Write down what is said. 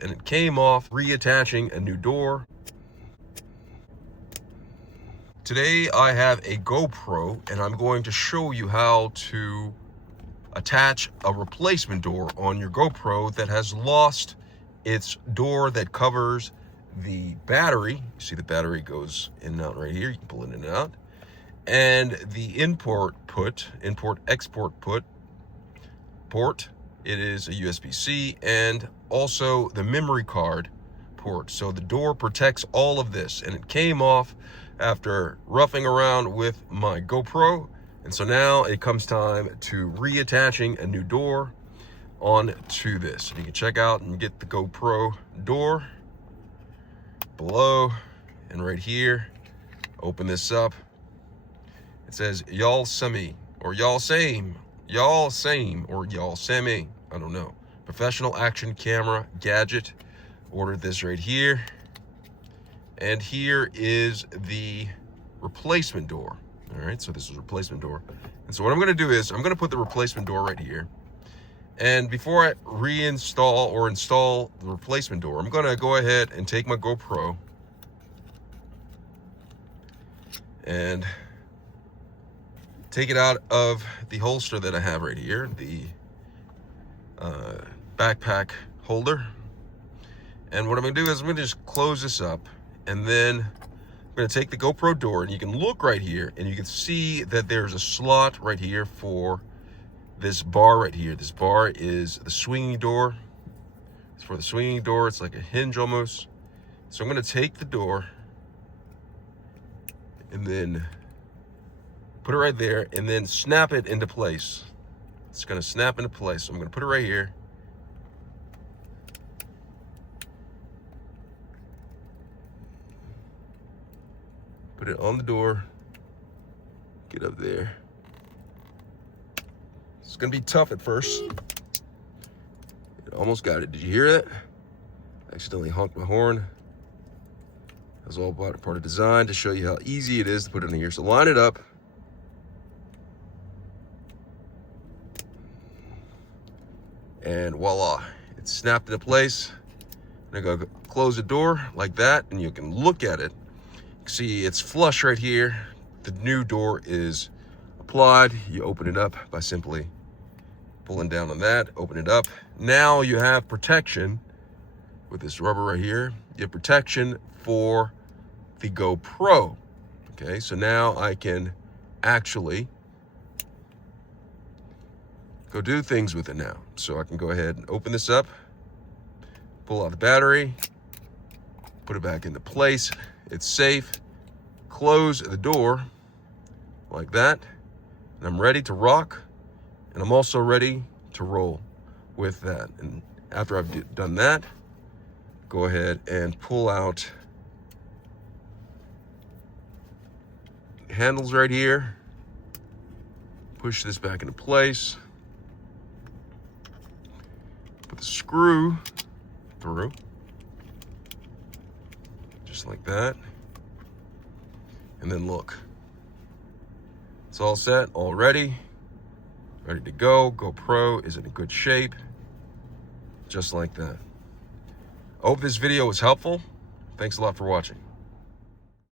and it came off reattaching a new door. Today I have a GoPro and I'm going to show you how to attach a replacement door on your GoPro that has lost its door that covers the battery. You see the battery goes in and out right here. You can pull it in and out. And the import-export port. It is a USB-C, and also the memory card port. So the door protects all of this, and it came off after roughing around with my GoPro. And so now it comes time to reattaching a new door onto this. You can check out and get the GoPro door below, and right here, open this up. It says YALLSAME or YALLSAME, or YALLSAME, I don't know. Professional action camera gadget. Ordered this right here. And here is the replacement door. All right, so this is replacement door. And so what I'm gonna do is I'm gonna put the replacement door right here. And before I reinstall or install the replacement door, I'm gonna go ahead and take my GoPro and take it out of the holster that I have right here, the backpack holder. And what I'm gonna do is I'm gonna just close this up, and then I'm gonna take the GoPro door, and you can look right here and you can see that there's a slot right here for this bar right here. This bar is the swinging door. It's for the swinging door. It's like a hinge almost. So I'm gonna take the door and then put it right there and then snap it into place. It's gonna snap into place. So I'm gonna put it right here. Put it on the door. Get up there. It's gonna be tough at first. Almost got it. Did you hear that? I accidentally honked my horn. That was all part of design to show you how easy it is to put it in here. So line it up. And voila, it's snapped into place. I'm gonna go close the door like that, and you can look at it. You can see it's flush right here. The new door is applied. You open it up by simply pulling down on that, open it up. Now you have protection with this rubber right here. You have protection for the GoPro. Okay, so now I can actually go do things with it now. So I can go ahead and open this up, pull out the battery, put it back into place. It's safe. Close the door like that. And I'm ready to rock. And I'm also ready to roll with that. And after I've done that, go ahead and pull out the handles right here. Push this back into place. Put the screw through, just like that. And then look, it's all set, all ready to go. GoPro is in a good shape, just like that. I hope this video was helpful. Thanks a lot for watching.